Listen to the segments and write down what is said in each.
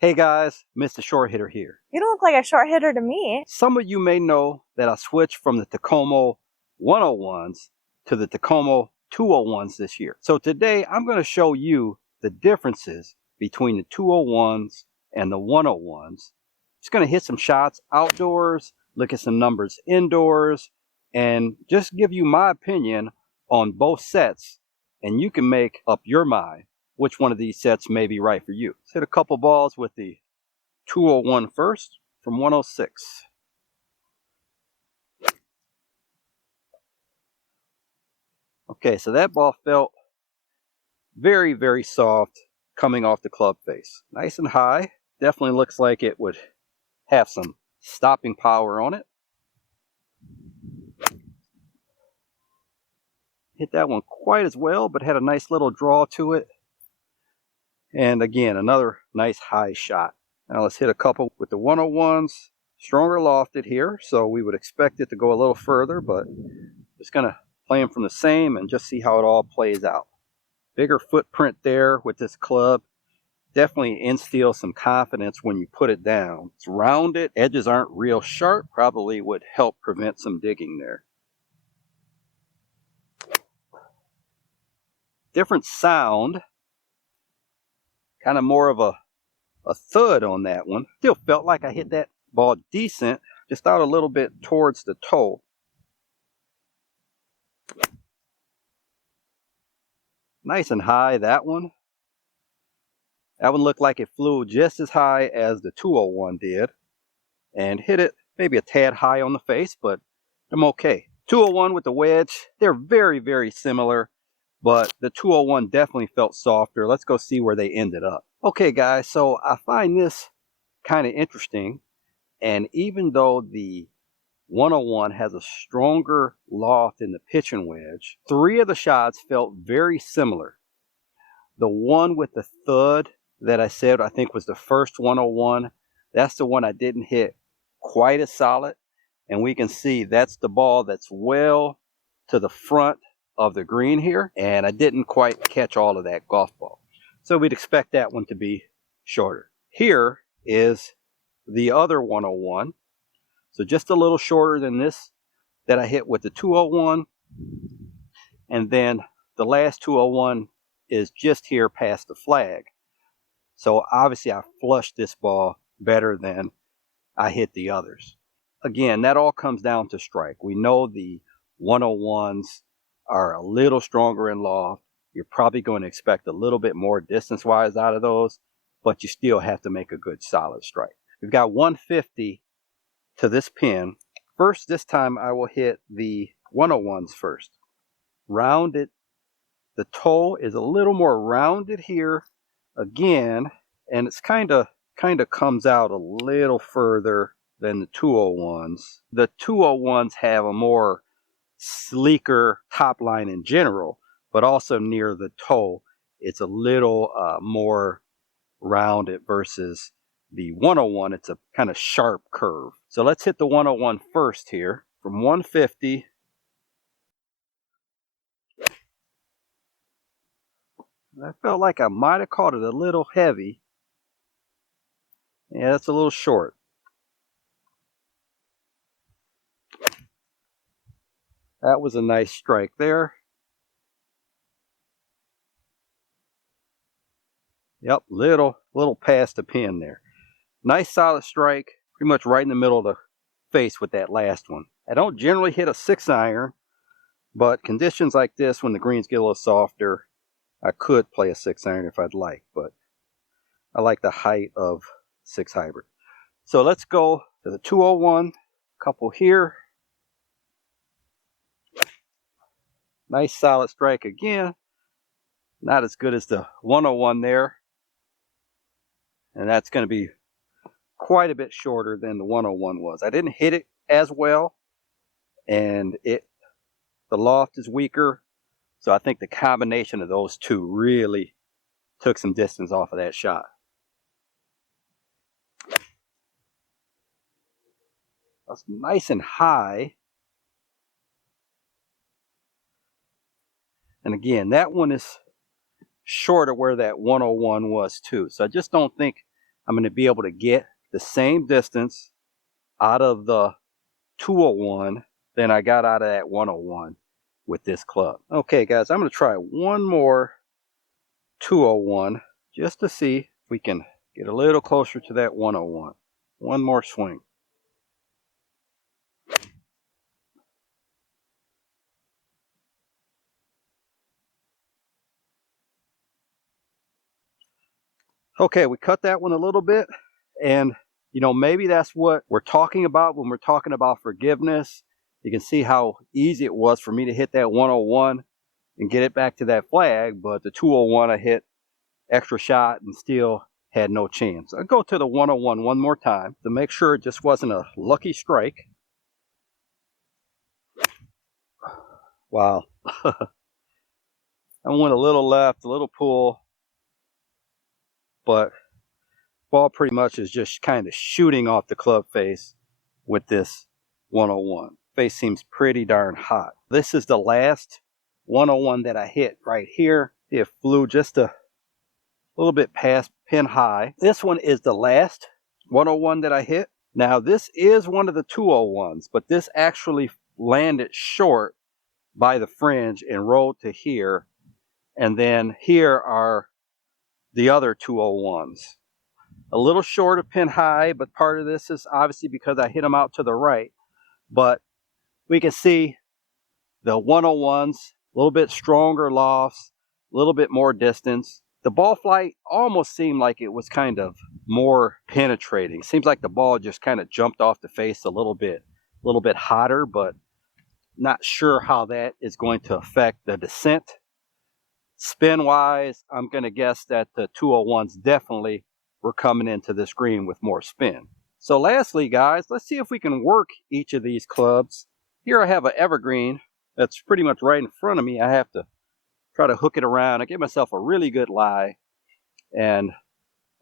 Hey guys, Mr. Short Hitter here. You don't look like a short hitter to me. Some of you may know that I switched from the Takomo 101s to the Takomo 201s this year. So today I'm going to show you the differences between the 201s and the 101s. Just going to hit some shots outdoors, look at some numbers indoors, and just give you my opinion on both sets, and you can make up your mind which one of these sets may be right for you. Let's hit a couple balls with the 201 first from 106. Okay, so that ball felt very, very soft coming off the club face. Nice and high. Definitely looks like it would have some stopping power on it. Hit that one quite as well, but had a nice little draw to it. And again, another nice high shot. Now let's hit a couple with the 101s. Stronger lofted here, so we would expect it to go a little further, but just going to play them from the same and just see how it all plays out. Bigger footprint there with this club. Definitely instill some confidence when you put it down. It's rounded, edges aren't real sharp, probably would help prevent some digging there. Different sound, kind of more of a thud on that one. Still felt like I hit that ball decent, just out a little bit towards the toe. Nice and high, that one. That one looked like it flew just as high as the 201 did, and hit it maybe a tad high on the face, but I'm okay. 201 with the wedge, they're very, very similar, but the 201 definitely felt softer. Let's go see where they ended up. Okay guys, so I find this kind of interesting, and even though the 101 has a stronger loft in the pitching wedge, 3 of the shots felt very similar. The one with the thud that I said I think was the first 101, that's the one I didn't hit quite as solid, and we can see that's the ball that's well to the front of the green here, and I didn't quite catch all of that golf ball, so we'd expect that one to be shorter. Here is the other 101, so just a little shorter than this that I hit with the 201, and then the last 201 is just here past the flag. So obviously I flushed this ball better than I hit the others. Again, that all comes down to strike. We know the 101s are a little stronger in loft. You're probably going to expect a little bit more distance-wise out of those, but you still have to make a good solid strike. We've got 150 to this pin. First, this time I will hit the 101s first. Rounded. The toe is a little more rounded here again, and it's kind of comes out a little further than the 201s. The 201s have a more sleeker top line in general, but also near the toe it's a little more rounded versus the 101. It's a kind of sharp curve. So let's hit the 101 first here from 150. I felt like I might have caught it a little heavy. Yeah, that's a little short. That was a nice strike there. Yep, little past the pin there. Nice solid strike, pretty much right in the middle of the face with that last one. I don't generally hit a 6-iron, but conditions like this, when the greens get a little softer, I could play a 6-iron if I'd like, but I like the height of 6 hybrid. So let's go to the 201, couple here. Nice solid strike again. Not as good as the 101 there. And that's going to be quite a bit shorter than the 101 was. I didn't hit it as well, and the loft is weaker. So I think the combination of those two really took some distance off of that shot. That's nice and high. And again, that one is short of where that 101 was too. So I just don't think I'm going to be able to get the same distance out of the 201 than I got out of that 101 with this club. Okay guys, I'm going to try one more 201 just to see if we can get a little closer to that 101. One more swing. Okay, we cut that one a little bit, and you know, maybe that's what we're talking about when we're talking about forgiveness. You can see how easy it was for me to hit that 101 and get it back to that flag, but the 201 I hit extra shot and still had no chance. I'll go to the 101 one more time to make sure it just wasn't a lucky strike. Wow. I went a little left, a little pull, but ball pretty much is just kind of shooting off the club face with this 101. Face seems pretty darn hot. This is the last 101 that I hit right here. It flew just a little bit past pin high. This one is the last 101 that I hit. Now this is one of the 201s, but this actually landed short by the fringe and rolled to here. And then here are the other 201s. A little short of pin high, but part of this is obviously because I hit them out to the right. But we can see the 101s, a little bit stronger lofts, a little bit more distance. The ball flight almost seemed like it was kind of more penetrating. Seems like the ball just kind of jumped off the face a little bit hotter, but not sure how that is going to affect the descent. Spin wise, I'm going to guess that the 201s definitely were coming into this green with more spin. So lastly guys, let's see if we can work each of these clubs. Here I have an evergreen that's pretty much right in front of me. I have to try to hook it around. I give myself a really good lie. And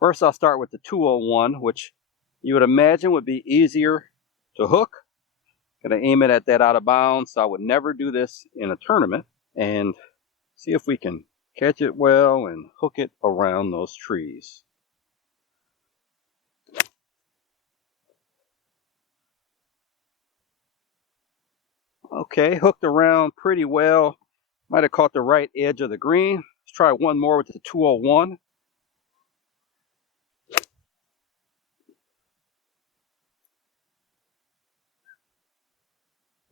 first I'll start with the 201, which you would imagine would be easier to hook. Gonna aim it at that out of bounds. So I would never do this in a tournament. And see if we can catch it well and hook it around those trees. Okay, hooked around pretty well. Might have caught the right edge of the green. Let's try one more with the 201.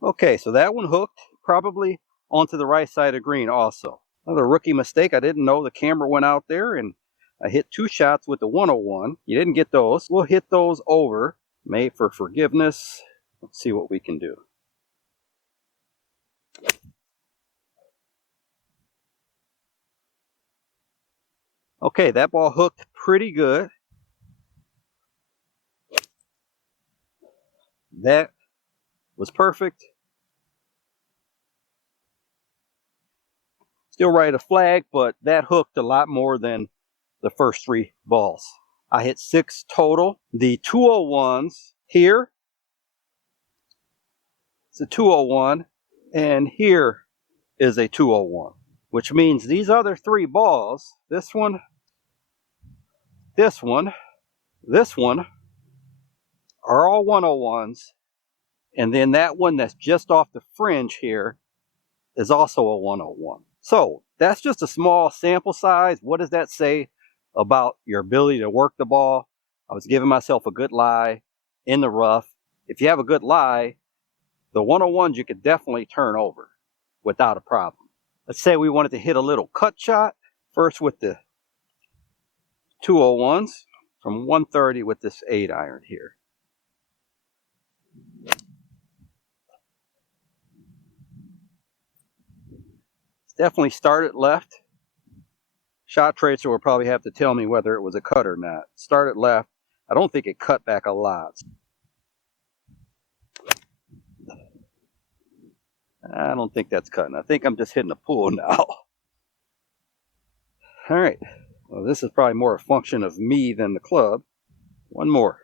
Okay, so that one hooked probably onto the right side of green also. Another rookie mistake. I didn't know the camera went out there and I hit two shots with the 101. You didn't get those. We'll hit those over. Made for forgiveness. Let's see what we can do. Okay, that ball hooked pretty good. That was perfect. Still right of flag, but that hooked a lot more than the first three balls. I hit 6 total. The 201s here, it's a 201, and here is a 201, which means these other 3 balls, this one, this one, this one, are all 101s, and then that one that's just off the fringe here is also a 101. So that's just a small sample size. What does that say about your ability to work the ball? I was giving myself a good lie in the rough. If you have a good lie, the 101s you could definitely turn over without a problem. Let's say we wanted to hit a little cut shot. First with the 201s from 130 with this 8 iron here. Definitely started left. Shot tracer will probably have to tell me whether it was a cut or not. Started left. I don't think it cut back a lot. I don't think that's cutting. I think I'm just hitting a pool now. All right. Well, this is probably more a function of me than the club. One more.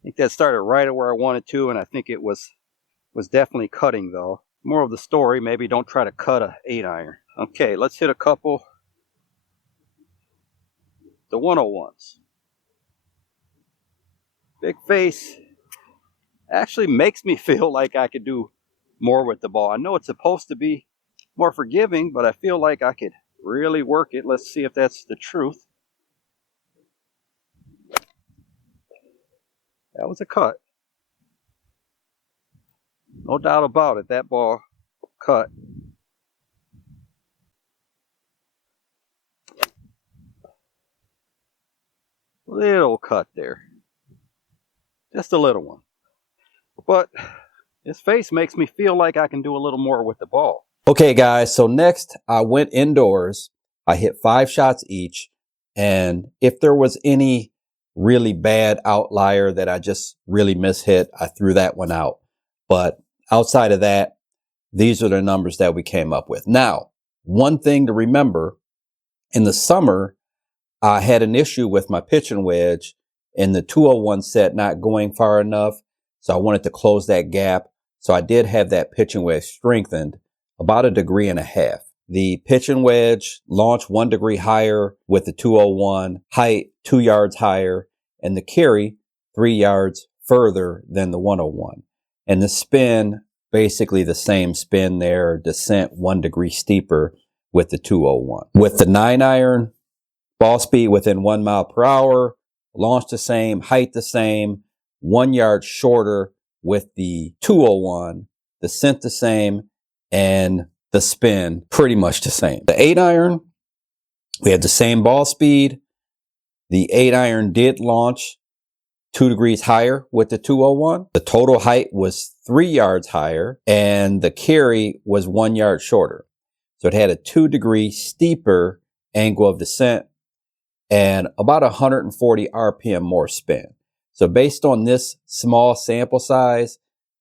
I think that started right at where I wanted to, and I think it was definitely cutting though. more of the story. Maybe don't try to cut a 8-iron. Okay, let's hit a couple. The 101s. Big face actually makes me feel like I could do more with the ball. I know it's supposed to be more forgiving, but I feel like I could really work it. Let's see if that's the truth. That was a cut. No doubt about it. That ball cut. Little cut there. Just a little one. But his face makes me feel like I can do a little more with the ball. Okay, guys. So next I went indoors. I hit 5 shots each. And if there was any really bad outlier that I just really mishit, I threw that one out. But outside of that, these are the numbers that we came up with. Now, one thing to remember, in the summer, I had an issue with my pitching wedge and the 201 set not going far enough. So I wanted to close that gap. So I did have that pitching wedge strengthened about 1.5 degrees. The pitching wedge launched 1 degree higher with the 201, height 2 yards higher, and the carry 3 yards further than the 101. And the spin, basically the same spin there, descent 1 degree steeper with the 201. With the 9-iron, ball speed within 1 mile per hour, launch the same, height the same, 1 yard shorter with the 201, descent the same, and the spin pretty much the same. The 8-iron, we had the same ball speed. The 8-iron did launch 2 degrees higher with the 201. The total height was 3 yards higher, and the carry was 1 yard shorter. So it had a 2 degree steeper angle of descent and about 140 RPM more spin. So based on this small sample size,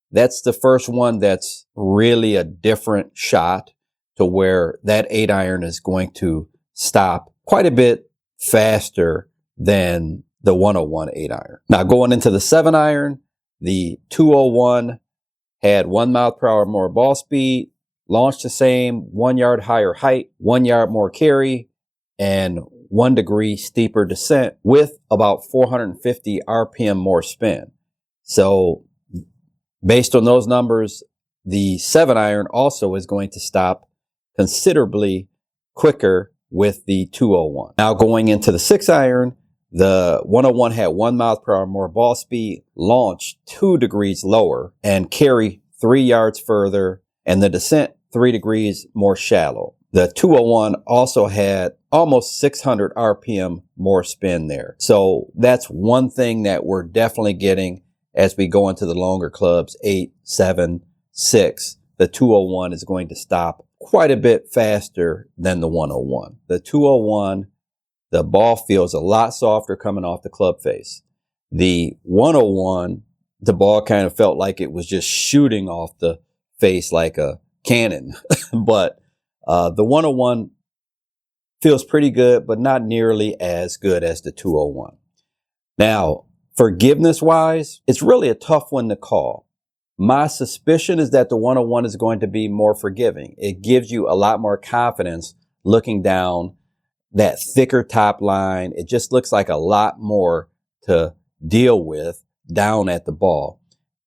that's the first one that's really a different shot, to where that 8-iron is going to stop quite a bit faster than the 101 8-iron. Now going into the 7-iron, the 201 had 1 mile per hour more ball speed, launched the same, 1 yard higher height, 1 yard more carry, and 1 degree steeper descent with about 450 RPM more spin. So based on those numbers, the 7-iron also is going to stop considerably quicker with the 201. Now going into the 6-iron, the 101 had 1 mile per hour more ball speed, launch 2 degrees lower, and carry 3 yards further, and the descent 3 degrees more shallow. The 201 also had almost 600 RPM more spin there. So that's one thing that we're definitely getting as we go into the longer clubs, 8, 7, 6. The 201 is going to stop quite a bit faster than the 101. The 201, the ball feels a lot softer coming off the club face. The 101, the ball kind of felt like it was just shooting off the face like a cannon. But the 101 feels pretty good, but not nearly as good as the 201. Now, forgiveness-wise, it's really a tough one to call. My suspicion is that the 101 is going to be more forgiving. It gives you a lot more confidence looking down that thicker top line. It just looks like a lot more to deal with down at the ball.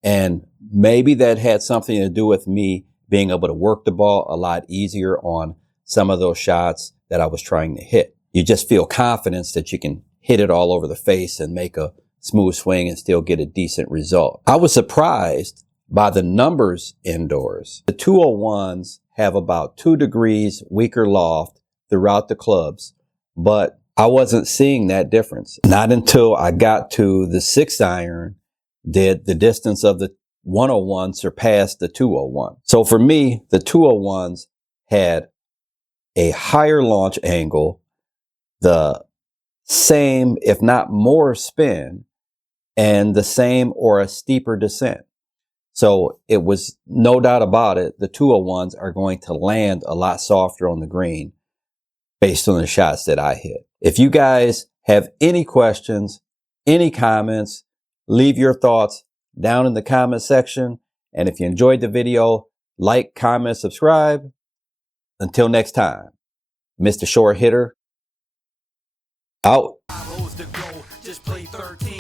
And maybe that had something to do with me being able to work the ball a lot easier on some of those shots that I was trying to hit. You just feel confidence that you can hit it all over the face and make a smooth swing and still get a decent result. I was surprised by the numbers indoors. The 201s have about 2 degrees weaker loft throughout the clubs, but I wasn't seeing that difference. Not until I got to the 6-iron did the distance of the 101 surpass the 201. So for me, the 201s had a higher launch angle, the same, if not more spin, and the same or a steeper descent. So it was no doubt about it, the 201s are going to land a lot softer on the green based on the shots that I hit. If you guys have any questions, any comments, leave your thoughts down in the comment section. And if you enjoyed the video, like, comment, subscribe. Until next time, Mr. Short Hitter out. Just play 13.